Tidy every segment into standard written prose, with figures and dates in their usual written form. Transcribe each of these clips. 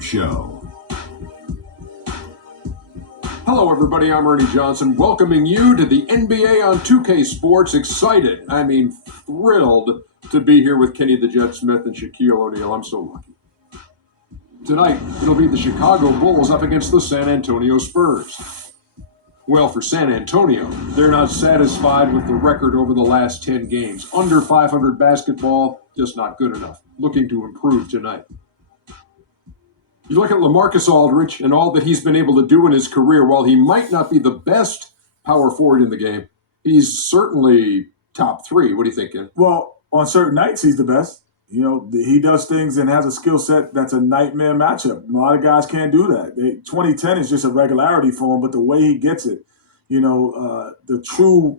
pregame show. Hello, everybody. I'm Ernie Johnson, welcoming you to the NBA on 2K Sports. Excited, thrilled to be here with Kenny the Jet Smith and Shaquille O'Neal. I'm so lucky. Tonight, it'll be the Chicago Bulls up against the San Antonio Spurs. Well, for San Antonio, they're not satisfied with the record over the last 10 games. Under 500 basketball, just not good enough. Looking to improve tonight. You look at LaMarcus Aldridge and all that he's been able to do in his career. While he might not be the best power forward in the game, he's certainly top three. What do you think, Ken? Well, on certain nights, he's the best. You know, he does things and has a skill set that's a nightmare matchup. A lot of guys can't do that. 2010 is just a regularity for him, but the way he gets it, the true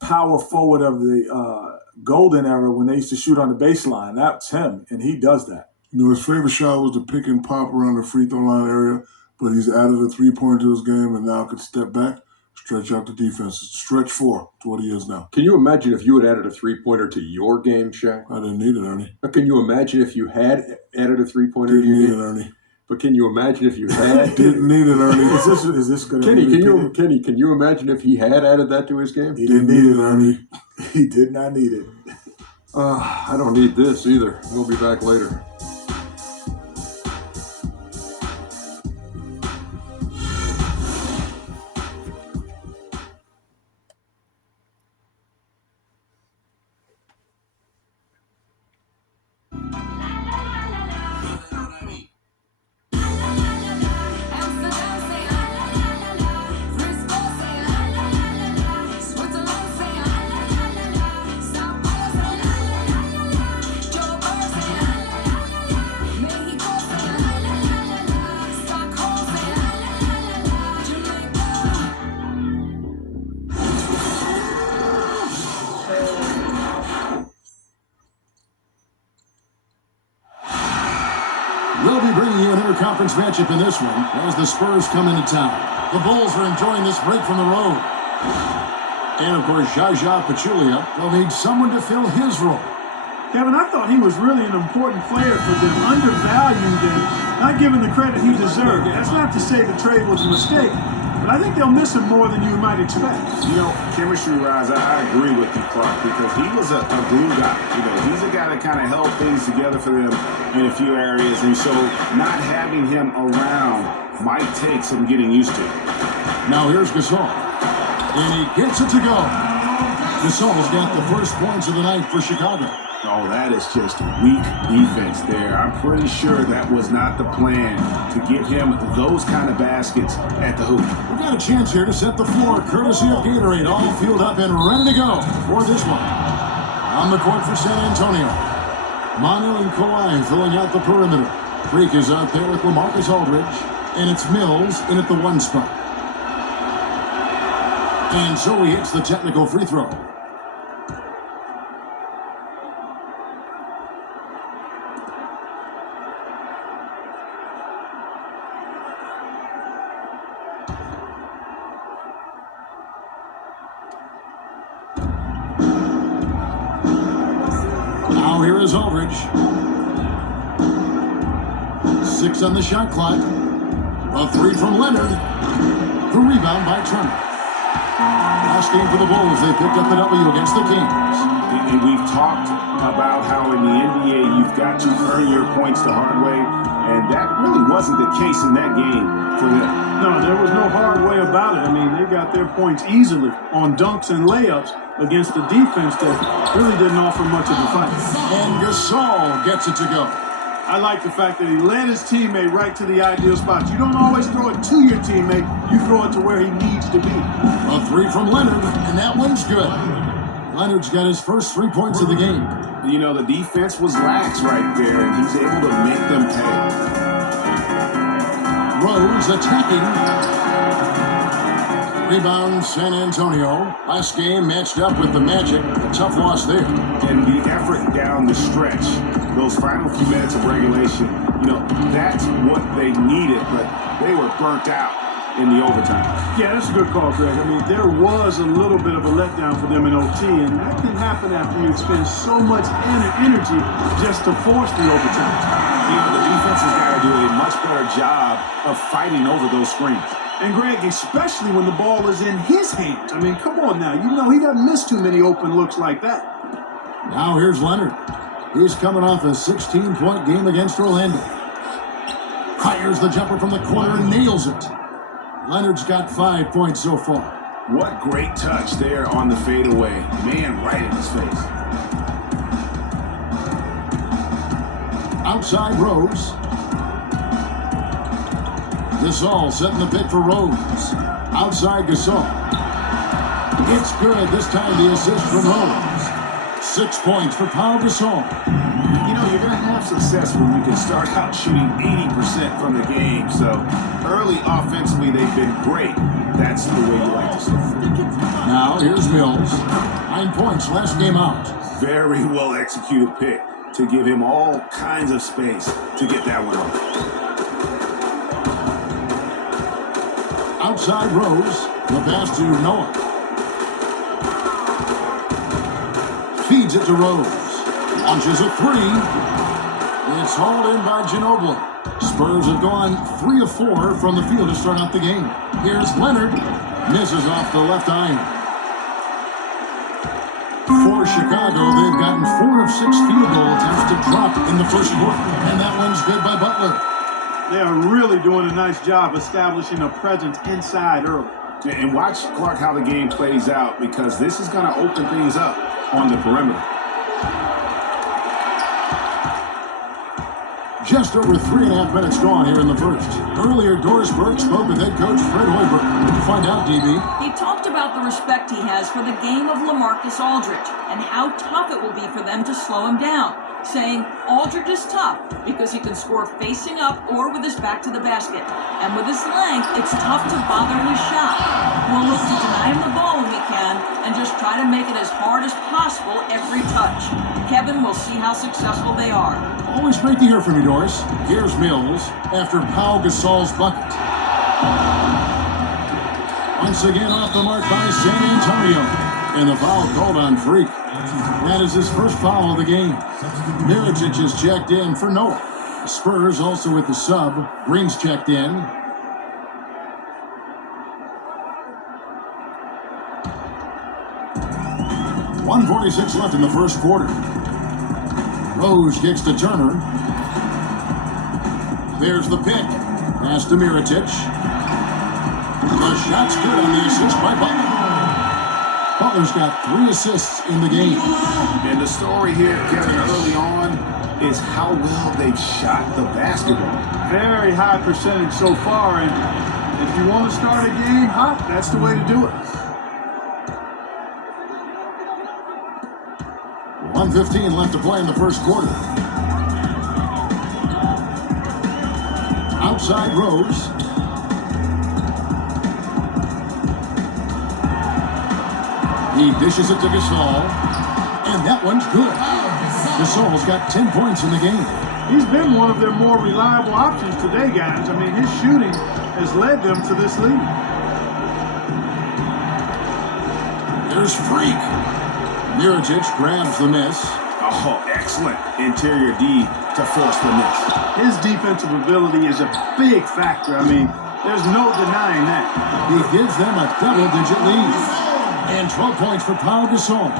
power forward of the golden era when they used to shoot on the baseline, that's him, and he does that. You know, his favorite shot was the pick and pop around the free throw line area, but he's added a three-pointer to his game and now could step back, stretch out the defense. It's stretch four to what he is now. Can you imagine if you had added a three-pointer to your game, Shaq? I didn't need it, Ernie. But can you imagine if you had added a three-pointer to your Didn't need game? it, Ernie. But can you imagine if you had? Didn't need it, Ernie. Is this going to be Kenny, can you imagine if he had added that to his game? He didn't need it, Ernie. He did not need it. I don't need this either. We'll be back later. We'll be bringing you an interconference matchup in this one as the Spurs come into town. The Bulls are enjoying this break from the road. And, of course, Jaja Pachulia will need someone to fill his role. Kevin, I thought he was really an important player for them, undervalued and not given the credit he deserved. That's not to say the trade was a mistake, but I think they'll miss him more than you might expect. You know, chemistry-wise, I agree with you, Clark, because he was a glue guy. You know, he's a guy that kind of held things together for them in a few areas, and so not having him around might take some getting used to. Now here's Gasol, and he gets it to go. Gasol's got the first points of the night for Chicago. Oh, that is just weak defense there. I'm pretty sure that was not the plan to get him those kind of baskets at the hoop. We've got a chance here to set the floor, courtesy of Gatorade, all fueled up and ready to go for this one. On the court for San Antonio, Manu and Kawhi filling out the perimeter. Freak is out there with LaMarcus Aldridge, and it's Mills in at the one spot. And so he hits the technical free throw. Now here is Aldridge. 6 on the shot clock. A 3 from Leonard. The rebound by Turner. Last game for the Bulls, they picked up the W against the Kings. We've talked about how in the NBA you've got to earn your points the hard way, and that really wasn't the case in that game for them. No, there was no hard way about it. I mean, they got their points easily on dunks and layups against the defense that really didn't offer much of a fight. And Gasol gets it to go. I like the fact that he led his teammate right to the ideal spot. You don't always throw it to your teammate. You throw it to where he needs to be. A 3 from Leonard, and that one's good. Leonard's got his first 3 points of the game. You know, the defense was lax right there, and he's able to make them pay. Rose attacking. Rebound, San Antonio. Last game matched up with the Magic. A tough loss there. And the effort down the stretch, those final few minutes of regulation, you know, that's what they needed, but they were burnt out in the overtime. Yeah, that's a good call, Greg. I mean, there was a little bit of a letdown for them in OT, and that can happen after you expend so much energy just to force the overtime. You know, the defense has got to do a much job of fighting over those screens. And Greg, especially when the ball is in his hands. I mean, come on now. You know he doesn't miss too many open looks like that. Now here's Leonard. He's coming off a 16-point game against Orlando. Fires the jumper from the corner and nails it. Leonard's got 5 points so far. What great touch there on the fadeaway. Man, right in his face. Outside Rose. Gasol setting the pick for Rose. Outside Gasol. It's good. This time the assist from Rose. 6 points for Pau Gasol. You know, you're going to have success when you can start out shooting 80% from the game. So early offensively, they've been great. That's the way you like to start. Now here's Mills. 9 points last game out. Very well executed pick to give him all kinds of space to get that one off. Outside Rose. The pass to Noah. Feeds it to Rose. Launches a three. It's hauled in by Ginobili. Spurs have gone 3 of 4 from the field to start out the game. Here's Leonard. Misses off the left iron. For Chicago, they've gotten 4 of 6 field goal attempts to drop in the first quarter. And that one's good by Butler. They are really doing a nice job establishing a presence inside early. And watch, Clark, how the game plays out, because this is going to open things up on the perimeter. Just over 3.5 minutes gone here in the first. Earlier, Doris Burke spoke with head coach Fred Hoiberg. Find out, DB. He talked about the respect he has for the game of LaMarcus Aldridge and how tough it will be for them to slow him down, saying Aldridge is tough because he can score facing up or with his back to the basket. And with his length, it's tough to bother his shot. We'll look to deny him the ball when we can and just try to make it as hard as possible every touch. Kevin, will see how successful they are. Always great to hear from you, Doris. Here's Mills after Pau Gasol's bucket. Once again off the mark by San Antonio. And the foul called on Freak. That is his first foul of the game. Mirotic is checked in for Noah. The Spurs also with the sub. Green's checked in. .146 left in the first quarter. Rose kicks to Turner. There's the pick. Pass to Mirotic. The shot's good on the assist by Butler. Butler's got 3 assists in the game. And the story here, Kevin, early on, is how well they've shot the basketball. Very high percentage so far, and if you want to start a game hot, that's the way to do it. 1:15 left to play in the first quarter. Outside Rose. He dishes it to Gasol, and that one's good. Gasol's got 10 points in the game. He's been one of their more reliable options today, guys. I mean, his shooting has led them to this lead. There's Freak. Mirotic grabs the miss. Oh, excellent interior D to force the miss. His defensive ability is a big factor. I mean, there's no denying that. He gives them a double-digit lead. And 12 points for Pau Gasol.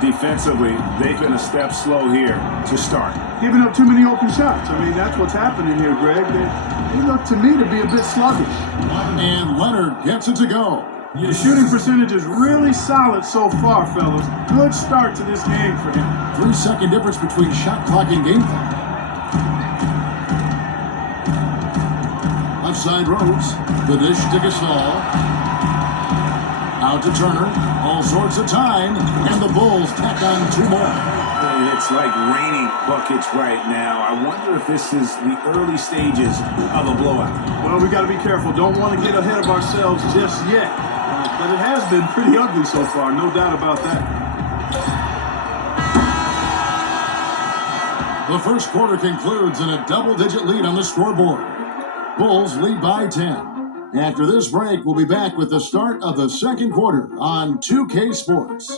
Defensively, they've been a step slow here to start. Giving up too many open shots. I mean, that's what's happening here, Greg. They look to me to be a bit sluggish. And Leonard gets it to go. The shooting percentage is really solid so far, fellas. Good start to this game for him. 3-second difference between shot clock and game clock. Left side Rose. The dish to Gasol. Out to Turner. All sorts of time. And the Bulls tack on 2 more. It's like raining buckets right now. I wonder if this is the early stages of a blowout. Well, we got to be careful. Don't want to get ahead of ourselves just yet. But it has been pretty ugly so far, no doubt about that. The first quarter concludes in a double-digit lead on the scoreboard. Bulls lead by 10. After this break, we'll be back with the start of the second quarter on 2K Sports.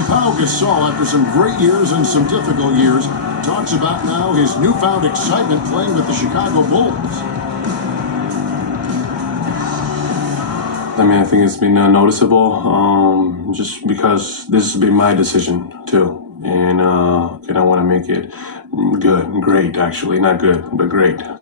And Pau Gasol, after some great years and some difficult years, talks about now his newfound excitement playing with the Chicago Bulls. I mean, I think it's been noticeable just because this has been my decision too. And I want to make it great actually. Not good, but great. I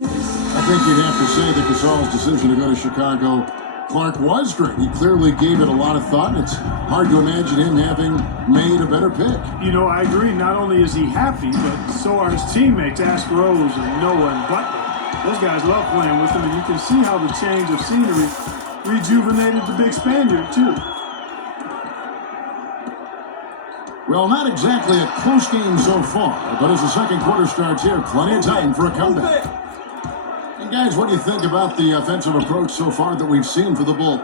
think you'd have to say that Gasol's decision to go to Chicago, Clark, was great. He clearly gave it a lot of thought. It's hard to imagine him having made a better pick. You know, I agree. Not only is he happy, but so are his teammates, Ask Rose and Noah and Butler. Those guys love playing with him, and you can see how the change of scenery rejuvenated the big Spaniard, too. Well, not exactly a close game so far, but as the second quarter starts here, plenty of time for a comeback. And guys, what do you think about the offensive approach so far that we've seen for the Bulls?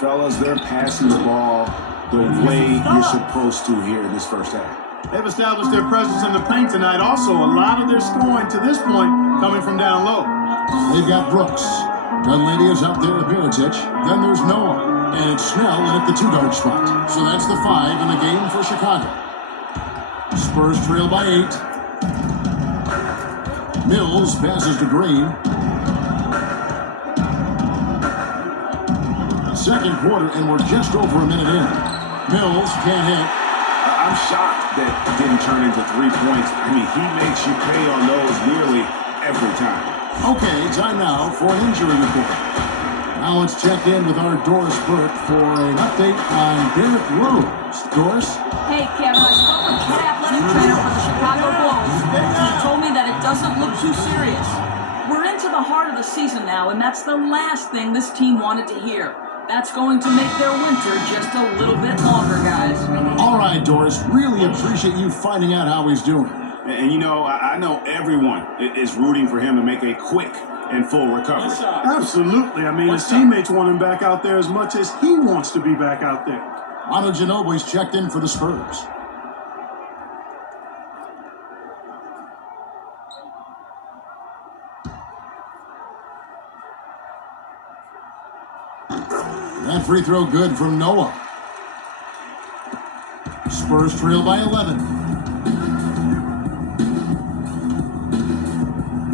Fellas, they're passing the ball the way you're supposed to here in this first half. They've established their presence in the paint tonight. Also, a lot of their scoring to this point coming from down low. They've got Brooks. Dunleavy is up there with Mirotic. Then there's Noah. And it's Snell in at the 2-guard spot. So that's the 5 in the game for Chicago. Spurs trail by 8. Mills passes to Green. Second quarter, and we're just over a minute in. Mills can't hit. I'm shocked that it didn't turn into 3 points. I mean, he makes you pay on those nearly every time. Okay, time now for an injury report. Now let's check in with our Doris Burke for an update on Derrick Rose. Doris? Hey, Kevin, I spoke with head athletic trainer for the Chicago Bulls. He told me that it doesn't look too serious. We're into the heart of the season now, and that's the last thing this team wanted to hear. That's going to make their winter just a little bit longer, guys. All right, Doris. Really appreciate you finding out how he's doing. And you know, I know everyone is rooting for him to make a quick and full recovery. Absolutely. I mean, his teammates want him back out there as much as he wants to be back out there. Manu Ginobili's checked in for the Spurs. That free throw good from Noah. Spurs trail by 11.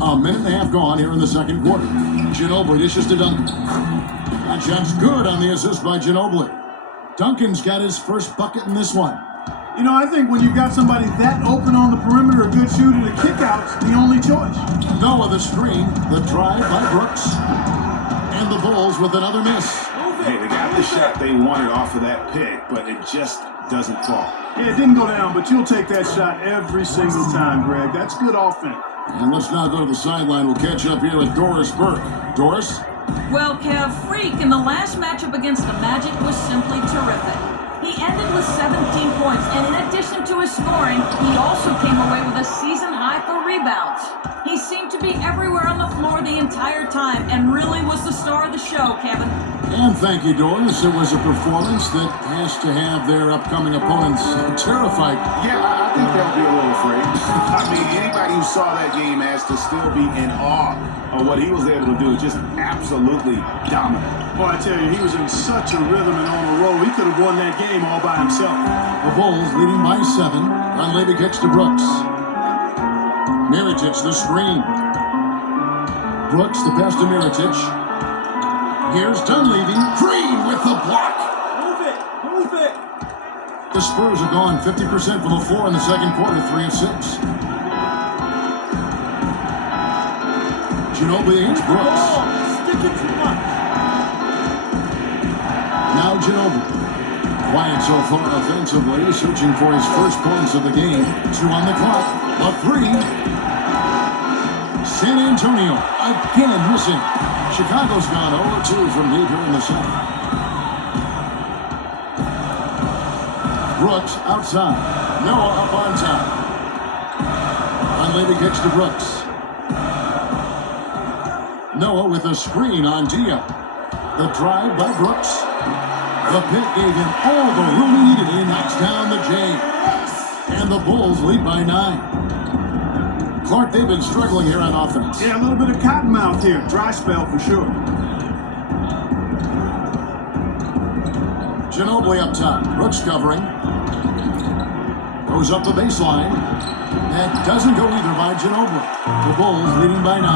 A minute and a half gone here in the second quarter. Ginobili dishes to Duncan. That shot's good on the assist by Ginobili. Duncan's got his first bucket in this one. You know, I think when you've got somebody that open on the perimeter, a good shooter, the kickout's the only choice. Noah the screen, the drive by Brooks. And the Bulls with another miss. Hey, they got the shot they wanted off of that pick, but it just doesn't fall. Yeah, it didn't go down, but you'll take that shot every single time, Greg. That's good offense. And let's now go to the sideline. We'll catch up here with Doris Burke. Doris? Well, Kev, Freak in the last matchup against the Magic was simply terrific. He ended with 17 points, and in addition to his scoring, he also came away with a season high for rebounds. He seemed to be everywhere on the floor the entire time and really was the star of the show, Kevin. And thank you, Doris. It was a performance that has to have their upcoming opponents terrified. Yeah, I think they'll be a little afraid. I mean, anybody who saw that game has to still be in awe of what he was able to do. Just absolutely dominant. Boy, I tell you, he was in such a rhythm and on a roll. He could have won that game all by himself. The Bulls leading by 7. Dunleavy kicks to Brooks. Mirotic the screen. Brooks the pass to Mirotic. Here's Dunleavy. Green with the block. Move it. The Spurs are gone 50% from the floor in the second quarter, 3 of 6. Ginobili against Brooks. Stick it too much. Now Ginobili. Quiet so far offensively, searching for his first points of the game. 2 on the clock. A 3. San Antonio again missing. Chicago's gone 0-2 from deep here in the second. Brooks outside. Noah up on top. Dunleavy kicks to Brooks. Noah with a screen on Dia. The drive by Brooks. The pick gave him all the room he needed. He knocks down the J. And the Bulls lead by 9. Clark, they've been struggling here on offense. Yeah, a little bit of cottonmouth here. Dry spell for sure. Ginobili up top. Brooks covering. Goes up the baseline. That doesn't go either by Ginobili. The Bulls leading by 9.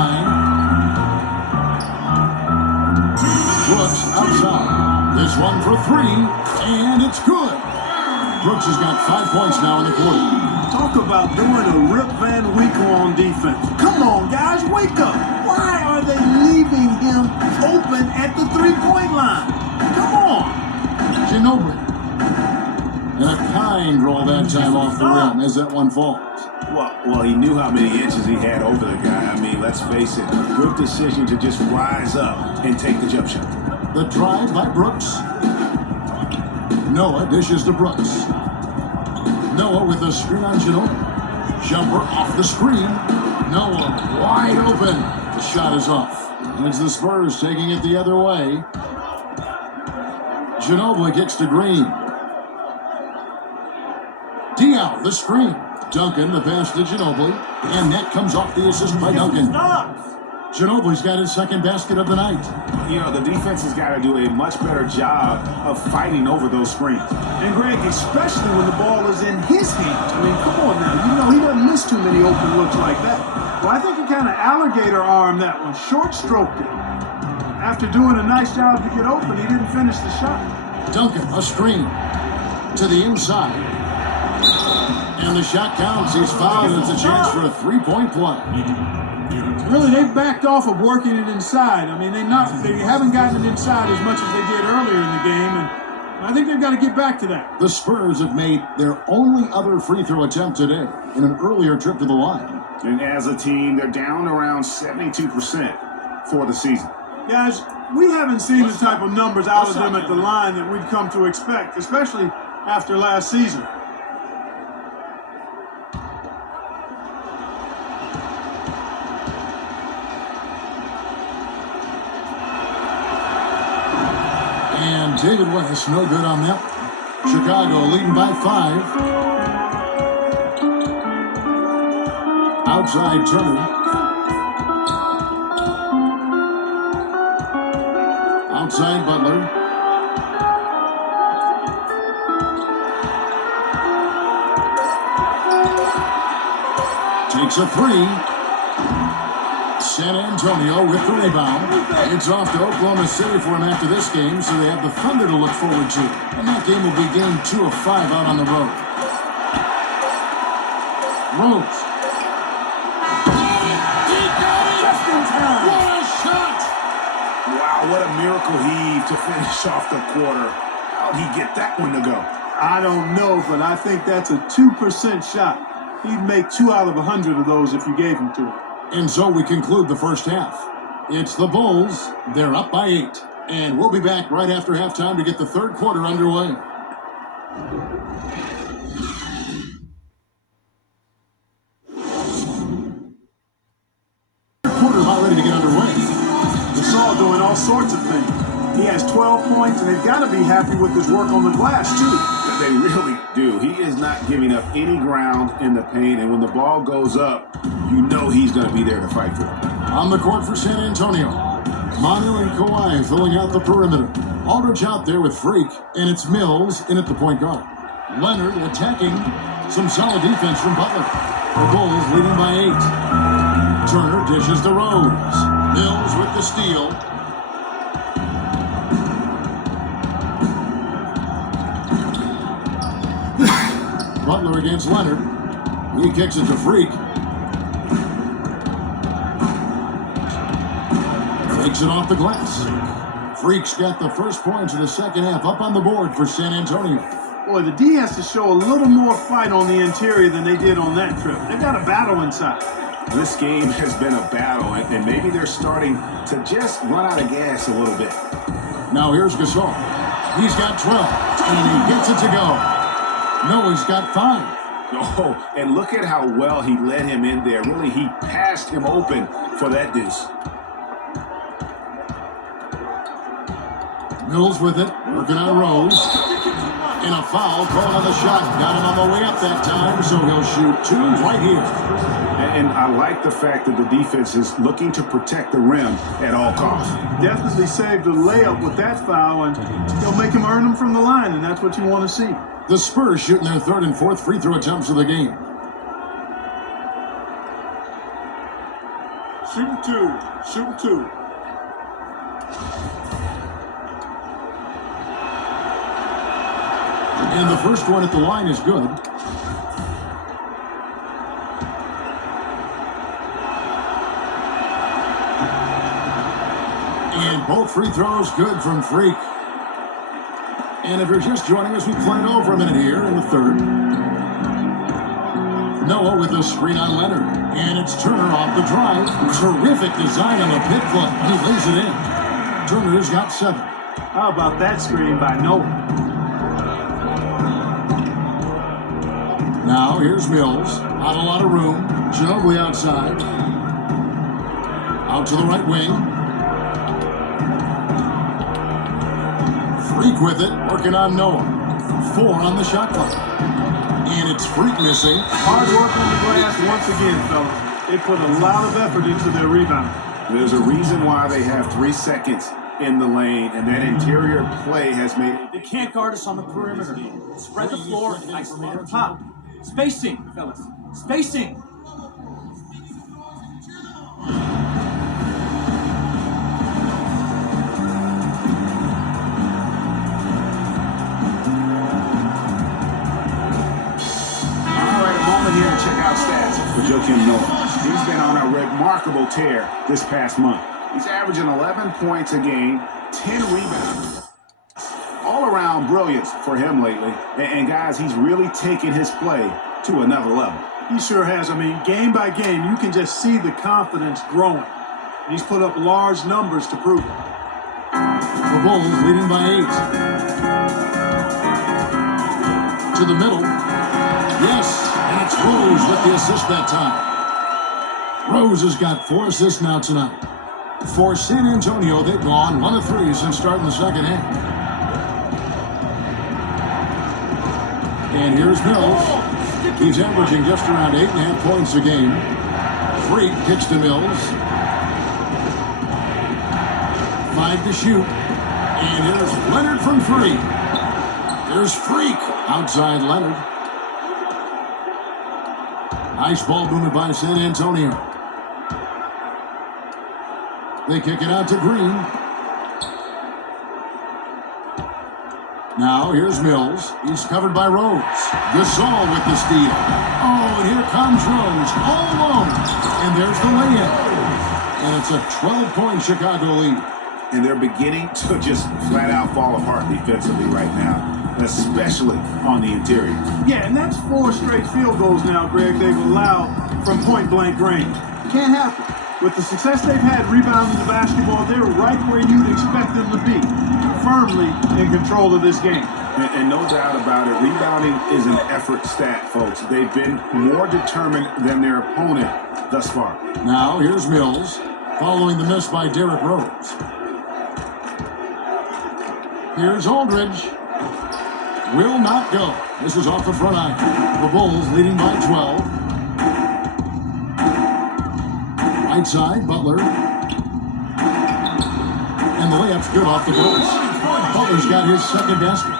Brooks outside. This one for 3, and it's good. Brooks has got 5 points now in the quarter. Talk about doing a Rip Van Winkle on defense. Come on, guys, wake up. Why are they leaving him open at the three-point line? Come on. Ginobili. And a kind roll that time off the rim as that one falls. Well, he knew how many inches he had over the guy. I mean, let's face it, good decision to just rise up and take the jump shot. The drive by Brooks. Noah dishes to Brooks. Noah with a screen on Ginobili. Jumper off the screen. Noah wide open. The shot is off. And it's the Spurs taking it the other way. Ginobili kicks to Green. Diaw, the screen. Duncan, the pass to Ginobili. And that comes off the assist by Duncan. Ginobili's got his second basket of the night. You know, the defense has got to do a much better job of fighting over those screens. And Greg, especially when the ball is in his hands. I mean, come on now. You know, he doesn't miss too many open looks like that. Well, I think he kind of alligator armed that one, short stroked it. After doing a nice job to get open, he didn't finish the shot. Duncan, a screen to the inside. And the shot counts. He's fouled, and it's a chance for a three-point play. Really, they've backed off of working it inside. I mean, they haven't gotten it inside as much as they did earlier in the game, and I think they've got to get back to that. The Spurs have made their only other free throw attempt today in an earlier trip to the line. And as a team, they're down around 72% for the season. Guys, we haven't seen the type of numbers out of them at the line that we've come to expect, especially after last season. And David West, no good on that one. Chicago leading by 5. Outside Turner. Outside Butler. Takes a 3. San Antonio with the rebound. It's off to Oklahoma City for him after this game, so they have the Thunder to look forward to. And that game will be game 2 of 5 out on the road. Rose. He got it! Just in time. What a shot! Wow, what a miracle heave to finish off the quarter. How'd he get that one to go? I don't know, but I think that's a 2% shot. He'd make 2 out of 100 of those if you gave him to him. And so we conclude the first half. It's the Bulls. They're up by 8. And we'll be back right after halftime to get the third quarter underway. Third quarter about ready to get underway. Gasol doing all sorts of things. He has 12 points, and they've got to be happy with his work on the glass, too. They really do. He is not giving up any ground in the paint, and when the ball goes up, you know he's going to be there to fight for it. On the court for San Antonio, Manu and Kawhi filling out the perimeter. Aldridge out there with Freak, and it's Mills in at the point guard. Leonard attacking. Some solid defense from Butler. The Bulls leading by 8. Turner dishes to Rose. Mills with the steal. Butler against Leonard. He kicks it to Freak. Takes it off the glass. Freak's got the first points of the second half up on the board for San Antonio. Boy, the D has to show a little more fight on the interior than they did on that trip. They've got a battle inside. This game has been a battle, and maybe they're starting to just run out of gas a little bit. Now here's Gasol. He's got 12, and he gets it to go. Noah's got 5. Oh, and look at how well he led him in there. Really, he passed him open for that deuce. Mills with it, working on Rose. And a foul called on the shot. Got him on the way up that time, so he'll shoot 2 right here. And I like the fact that the defense is looking to protect the rim at all costs. Definitely saved a layup with that foul, and he'll make him earn them from the line, and that's what you want to see. The Spurs shooting their 3rd and 4th free throw attempts of the game. Shooting 2. Shooting 2. And the first one at the line is good. And both free throws good from Freak. And if you're just joining us, we played over a minute here in the 3rd. Noah with the screen on Leonard. And it's Turner off the drive. Terrific design on the pit flip. He lays it in. Turner's got 7. How about that screen by Noah? Now here's Mills. Not a lot of room. Ginobili outside. Out to the right wing. Freak with it, working on Noah. 4 on the shot clock. And it's Freak missing. Hard work on the glass once again, fellas. They put a lot of effort into their rebound. There's a reason why they have 3 seconds in the lane, and that interior play has made it. They can't guard us on the perimeter. Spread the floor and isolate up top. Spacing, fellas. Spacing. Here to check out stats for Joakim Noah. He's been on a remarkable tear this past month. He's averaging 11 points a game, 10 rebounds. All around brilliance for him lately. And guys, he's really taken his play to another level. He sure has. I mean, game by game, you can just see the confidence growing. And he's put up large numbers to prove it. The Bulls leading by 8. To the middle. Yes. And it's Rose with the assist that time. Rose has got 4 assists now tonight. For San Antonio, they've gone 1 of 3 since starting the second half. And here's Mills. He's averaging just around 8.5 points a game. Freak kicks to Mills. 5 to shoot. And here's Leonard from 3. There's Freak outside Leonard. Nice ball movement by San Antonio. They kick it out to Green. Now here's Mills. He's covered by Rose. Gasol with the steal. Oh, and here comes Rose all alone. And there's the layup. And it's a 12-point Chicago lead. And they're beginning to just flat out fall apart defensively right now, especially on the interior. Yeah, and that's 4 straight field goals now, Greg, they've allowed from point-blank range. Can't happen. With the success they've had rebounding the basketball, they're right where you'd expect them to be, firmly in control of this game. And no doubt about it, rebounding is an effort stat, folks. They've been more determined than their opponent thus far. Now here's Mills, following the miss by Derrick Rose. Here's Aldridge. Will not go. This is off the front eye. The Bulls leading by 12. Right side, Butler. And the layup's good off the Bulls. Butler's got his second basket.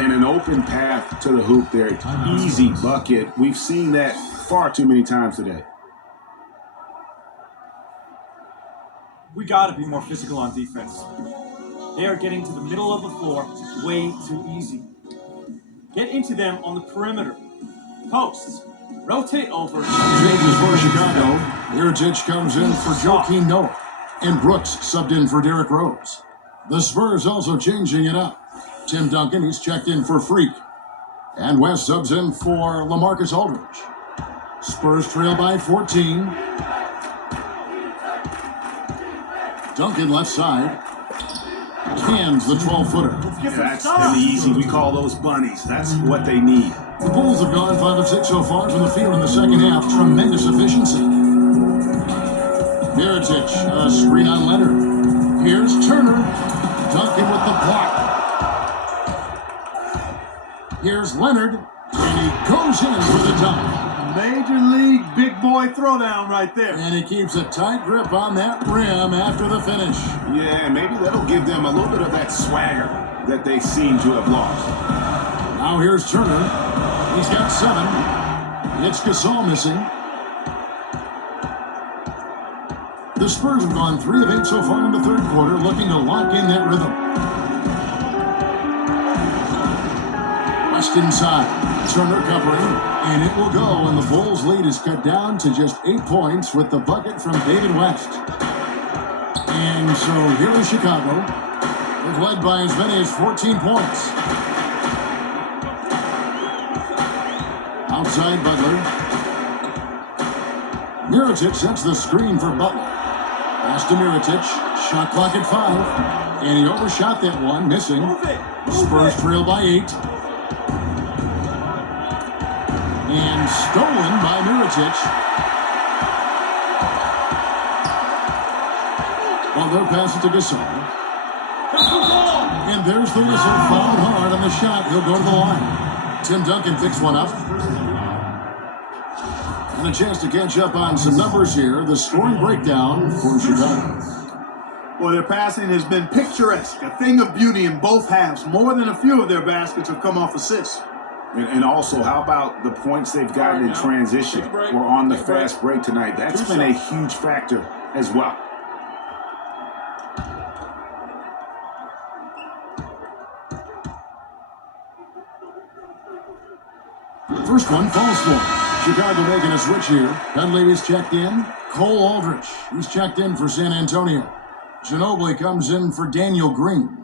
And an open path to the hoop there. Easy bucket. We've seen that far too many times today. We gotta be more physical on defense. They are getting to the middle of the floor way too easy. Get into them on the perimeter. Posts. Rotate over. Changes for Chicago. Mirotic comes in for Joakim Noah. And Brooks subbed in for Derrick Rose. The Spurs also changing it up. Tim Duncan, he's checked in for Freak. And West subs in for LaMarcus Aldridge. Spurs trail by 14. Duncan left side. Cans the 12-footer. That's an easy. We call those bunnies. That's what they need. The Bulls have gone 5 of 6 so far from the field in the second half. Tremendous efficiency. Mirotic, a screen on Leonard. Here's Turner. Duncan with the block. Here's Leonard, and he goes in for the dunk. Major league big boy throwdown right there. And he keeps a tight grip on that rim after the finish. Yeah, maybe that'll give them a little bit of that swagger that they seem to have lost. Now here's Turner. He's got 7. It's Gasol missing. The Spurs have gone 3 of 8 so far in the third quarter, looking to lock in that rhythm. West inside. Turner covering, and it will go, and the Bulls' lead is cut down to just 8 points with the bucket from David West. And so here is Chicago. They've led by as many as 14 points. Outside Butler. Mirotic sets the screen for Butler. Pass to Mirotic. Shot clock at 5. And he overshot that one, missing. Spurs trail by 8. And stolen by Mirotic. Butler passes to Gasol. And there's the whistle, fouled hard on the shot. He'll go to the line. Tim Duncan picks one up. And a chance to catch up on some numbers here. The scoring breakdown for Chicago. Well, their passing has been picturesque, a thing of beauty in both halves. More than a few of their baskets have come off assists. And also, how about the points they've gotten in transition or on the fast break tonight? That's been a huge factor as well. First one falls for. Chicago making a switch here. Dunleavy's checked in. Cole Aldrich, he's checked in for San Antonio. Ginobili comes in for Daniel Green.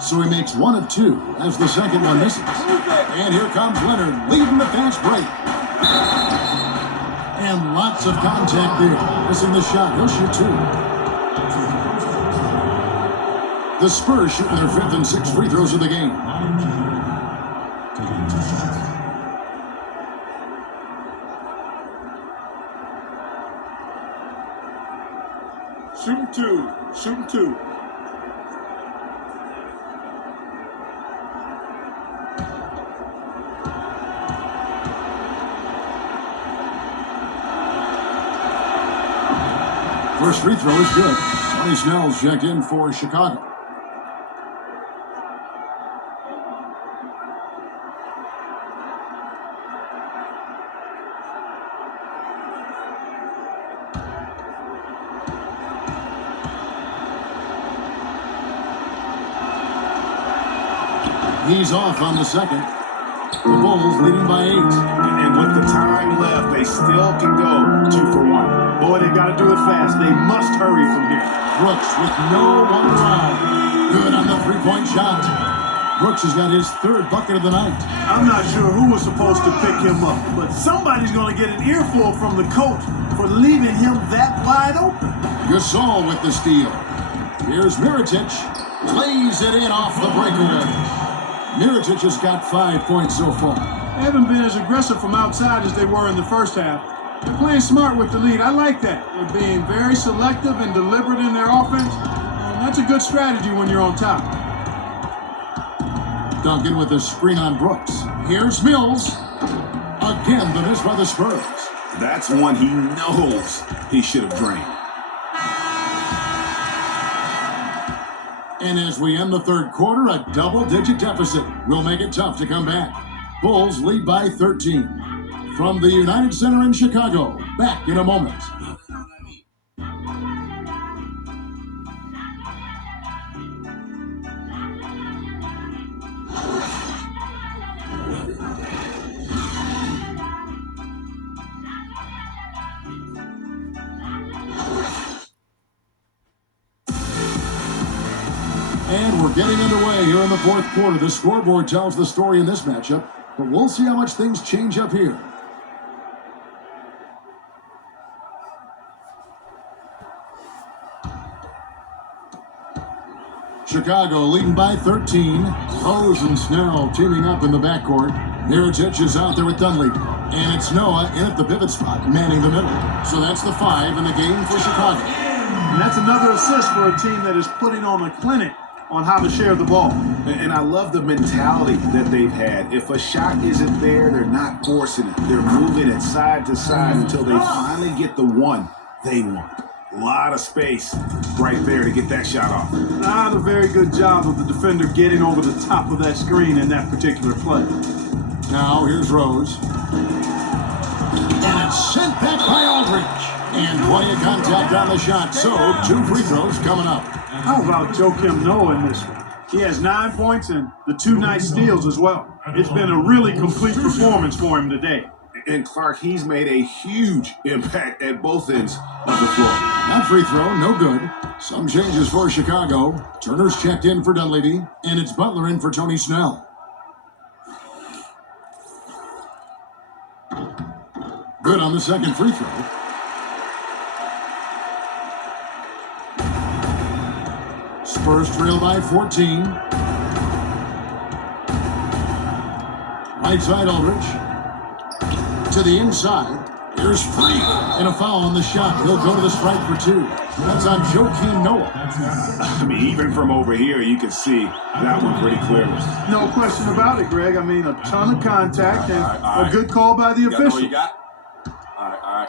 So he makes 1 of 2 as the second one misses. And here comes Leonard leading the fast break. And lots of contact there. Missing the shot. He'll shoot 2. The Spurs shooting their 5th and 6th free throws of the game. Shooting 2. Shooting 2. First free throw is good. Sonny Snell's checked in for Chicago. He's off on the second. The Bulls leading by 8. And with the time left, they still can go 2 for 1. Boy, they got to do it fast. They must hurry from here. Brooks with no one around. Good on the 3-point shot. Brooks has got his 3rd bucket of the night. I'm not sure who was supposed to pick him up, but somebody's going to get an earful from the coach for leaving him that wide open. Gasol with the steal. Here's Mirotic. Lays it in off the breakaway. Mirotic has got 5 points so far. They haven't been as aggressive from outside as they were in the first half. They're playing smart with the lead. I like that. They're being very selective and deliberate in their offense. And that's a good strategy when you're on top. Duncan with the screen on Brooks. Here's Mills. Again, the miss by the Spurs. That's one he knows he should have drained. And as we end the third quarter, a double-digit deficit will make it tough to come back. Bulls lead by 13. From the United Center in Chicago, back in a moment. And we're getting underway here in the fourth quarter. The scoreboard tells the story in this matchup, but we'll see how much things change up here. Chicago leading by 13. Rose and Snell teaming up in the backcourt. Mirotic is out there with Dunleavy. And it's Noah in at the pivot spot, manning the middle. So that's the 5 in the game for Chicago. And that's another assist for a team that is putting on a clinic on how to share the ball. And I love the mentality that they've had. If a shot isn't there, they're not forcing it. They're moving it side to side until they finally get the one they want. A lot of space right there to get that shot off. Not a very good job of the defender getting over the top of that screen in that particular play. Now here's Rose. And it's sent back by Aldridge. And plenty of contact on the shot, so 2 free throws coming up. How about Joakim Noah in this one? He has 9 points and the 2 nice steals as well. It's been a really complete performance for him today. And Clark, he's made a huge impact at both ends of the floor. That free throw, no good. Some changes for Chicago. Turner's checked in for Dunleavy, and it's Butler in for Tony Snell. Good on the second free throw. Spurs trail by 14. Right side Aldridge. To the inside. Here's Free. And a foul on the shot. He'll go to the strike for 2. That's on Joakim Noah. I mean, even from over here, you can see that one pretty clearly. No question about it, Greg. I mean, a ton of contact and a good call by the official. You got? All right.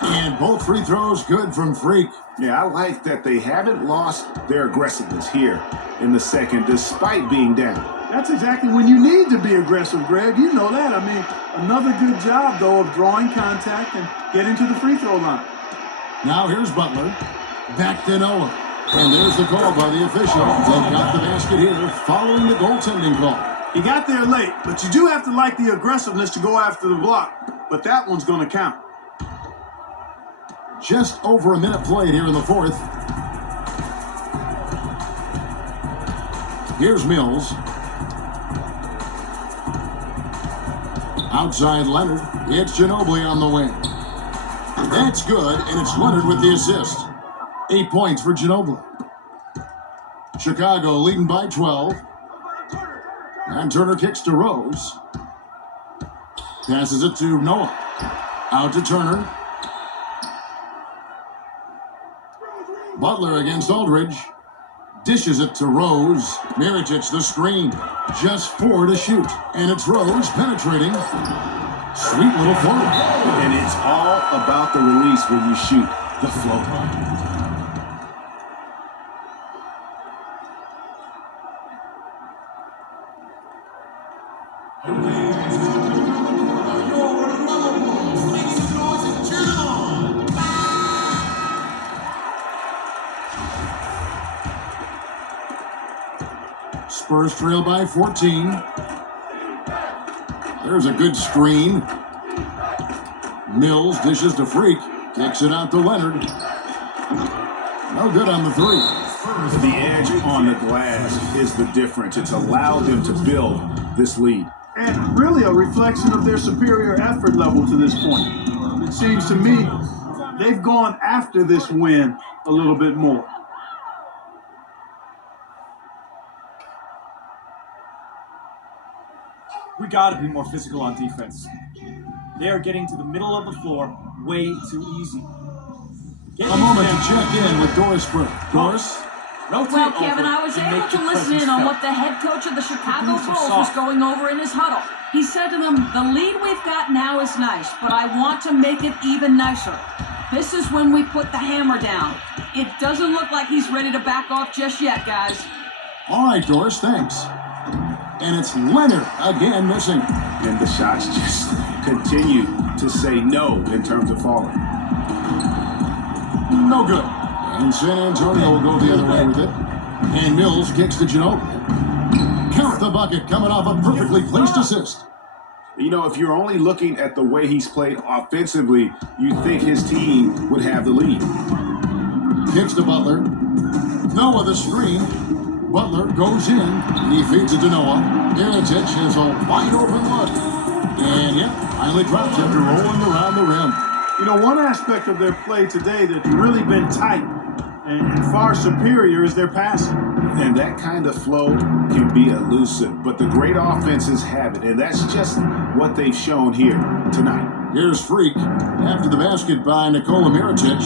And both free throws good from Freak. Yeah, I like that they haven't lost their aggressiveness here in the second, despite being down. That's exactly when you need to be aggressive, Greg. You know that. I mean, another good job, though, of drawing contact and getting to the free throw line. Now here's Butler. Back to Noah. And there's the call by the official. They've got the basket here following the goaltending call. He got there late, but you do have to like the aggressiveness to go after the block. But that one's going to count. Just over a minute played here in the fourth. Here's Mills. Outside Leonard. It's Ginobili on the wing. That's good, and it's Leonard with the assist. 8 points for Ginobili. Chicago leading by 12. And Turner kicks to Rose. Passes it to Noah. Out to Turner. Butler against Aldridge. Dishes it to Rose. Mirotic the screen. Just 4 to shoot. And it's Rose penetrating. Sweet little floater. And it's all about the release when you shoot the floater. Spurs trail by 14. There's a good screen. Mills dishes to Freak. Kicks it out to Leonard. No good on the 3. The edge on the glass is the difference. It's allowed them to build this lead. And really a reflection of their superior effort level to this point. It seems to me they've gone after this win a little bit more. We gotta be more physical on defense. They are getting to the middle of the floor way too easy. A moment to check in with Doris Burke. Doris? Well, Kevin, I was able to listen in on what the head coach of the Chicago Bulls was going over in his huddle. He said to them, the lead we've got now is nice, but I want to make it even nicer. This is when we put the hammer down. It doesn't look like he's ready to back off just yet, guys. All right, Doris, thanks. And it's Leonard again missing. And the shots just continue to say no in terms of falling. No good. And San Antonio will go the other way with it. And Mills kicks to Ginobili. Count the bucket coming off a perfectly placed assist. You know, if you're only looking at the way he's played offensively, you'd think his team would have the lead. Kicks to Butler. Noah the screen. Butler goes in. He feeds it to Noah. Mirotic has a wide open look. And finally drops after rolling around the rim. You know, one aspect of their play today that's really been tight and far superior is their passing. And that kind of flow can be elusive, but the great offenses have it, and that's just what they've shown here tonight. Here's Freak after the basket by Nikola Mirotic.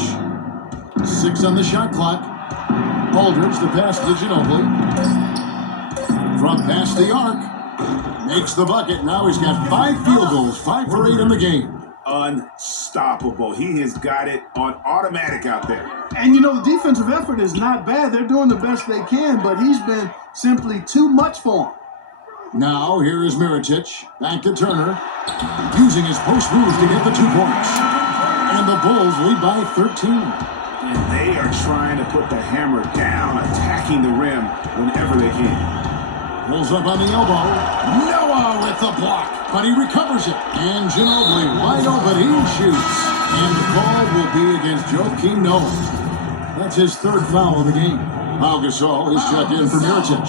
6 on the shot clock. Aldridge, the pass to Ginobili. From past the arc. Makes the bucket. Now he's got 5 field goals, 5 for 8 in the game. Unstoppable. He has got it on automatic out there. And the defensive effort is not bad. They're doing the best they can, but he's been simply too much for him. Now, here is Mirotic. Back to Turner. Using his post moves to get the 2 points. And the Bulls lead by 13. And they are trying to put the hammer down, attacking the rim whenever they can. Pulls up on the elbow. Noah with the block, but he recovers it. And Ginobili wide open. He shoots. And the call will be against Joakim Noah. That's his 3rd foul of the game. Pau Gasol is checked in for Mirotic.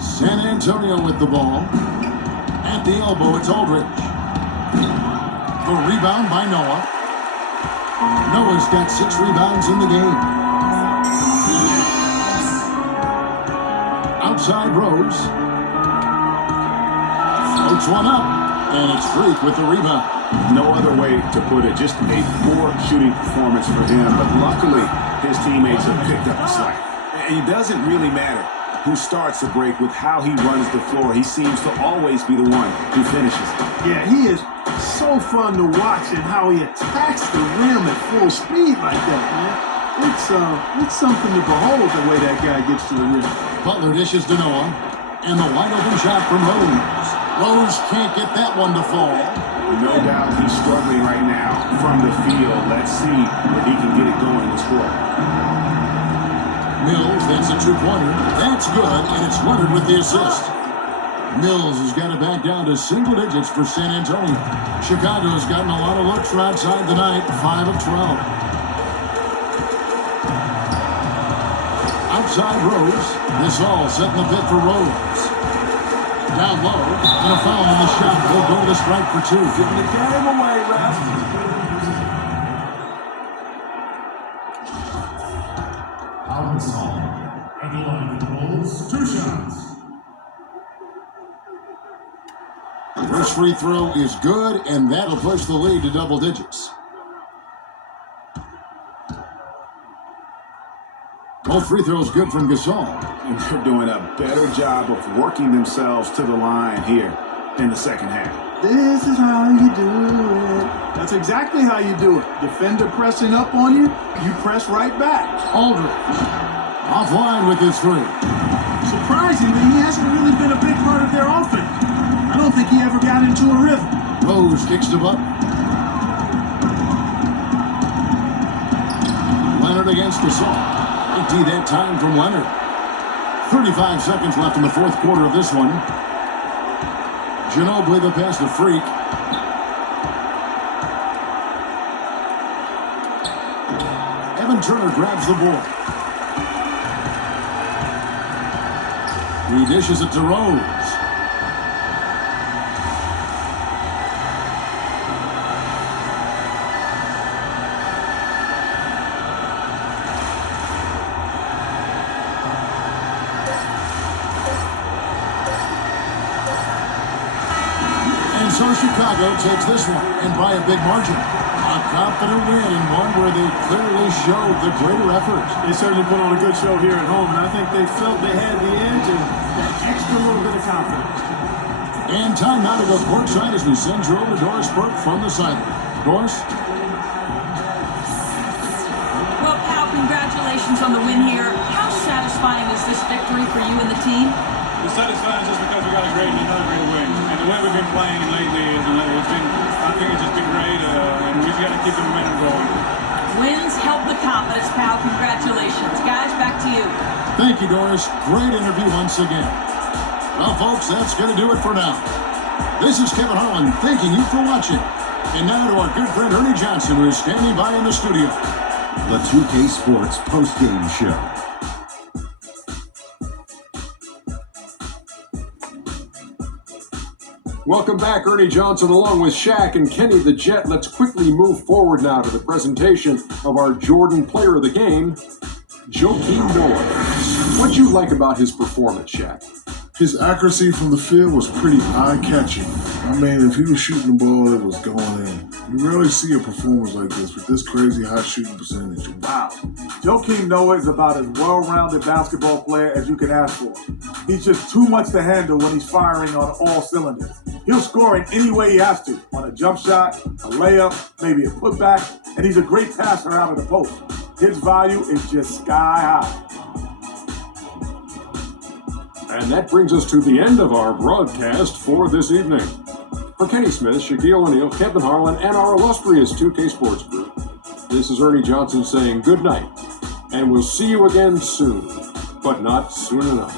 San Antonio with the ball. At the elbow, it's Aldridge. The rebound by Noah. Noah's got 6 rebounds in the game. Outside Rose. Floats one up. And it's Freak with the rebound. No other way to put it. Just a poor shooting performance for him. But luckily, his teammates have picked up the slack. And it doesn't really matter who starts the break with how he runs the floor. He seems to always be the one who finishes it. Yeah, he is so fun to watch and how he attacks the rim at full speed like that, man. It's something to behold the way that guy gets to the rim. Butler dishes to Noah. And the wide open shot from Rose. Rose can't get that one to fall. No doubt he's struggling right now from the field. Let's see if he can get it going this quarter. Mills, that's a 2-pointer. That's good, and it's Leonard with the assist. Mills has got it back down to single digits for San Antonio. Chicago's gotten a lot of looks from outside tonight, 5 of 12. Outside Rose. This all setting the pit for Rose. Down low, and a foul on the shot. They'll go to the strike for 2. Giving the game away, ref. And the line of the Bulls, 2 shots. First free throw is good, and that'll push the lead to double digits. Both free throws good from Gasol. And they're doing a better job of working themselves to the line here in the second half. This is how you do it. That's exactly how you do it. Defender pressing up on you, you press right back. Aldridge offline with his 3. Surprisingly, he hasn't really been a big part of their offense. I don't think he ever got into a rhythm. Rose kicks to Butler. Leonard against Gasol. Empty that time from Leonard. 35 seconds left in the 4th quarter of this one. Ginobili the pass to Freak. Evan Turner grabs the ball. He dishes it to Rose. So Chicago takes this one, and by a big margin. A confident win, and one where they clearly showed the greater effort. They certainly put on a good show here at home, and I think they felt they had the edge and that extra little bit of confidence. And time now to go courtside as we send you over to Doris Burke from the sideline. Doris? Well, Pal, congratulations on the win here. How satisfying is this victory for you and the team? It's satisfying just because we got another great win. And the way we've been playing lately, I think it's just been great, and we just got to keep the momentum going. Wins help the confidence, Pal. Congratulations. Guys, back to you. Thank you, Doris. Great interview once again. Well, folks, that's going to do it for now. This is Kevin Harlan thanking you for watching. And now to our good friend Ernie Johnson, who is standing by in the studio. The 2K Sports postgame show. Welcome back, Ernie Johnson, along with Shaq and Kenny the Jet. Let's quickly move forward now to the presentation of our Jordan Player of the Game, Joakim Noah. What'd you like about his performance, Shaq? His accuracy from the field was pretty eye-catching. I mean, if he was shooting the ball, it was going in. You rarely see a performance like this with this crazy high shooting percentage. Wow. Joakim Noah is about as well-rounded basketball player as you can ask for. He's just too much to handle when he's firing on all cylinders. He'll score in any way he has to, on a jump shot, a layup, maybe a putback, and he's a great passer out of the post. His value is just sky high. And that brings us to the end of our broadcast for this evening. For Kenny Smith, Shaquille O'Neal, Kevin Harlan, and our illustrious 2K Sports Group, this is Ernie Johnson saying good night, and we'll see you again soon, but not soon enough.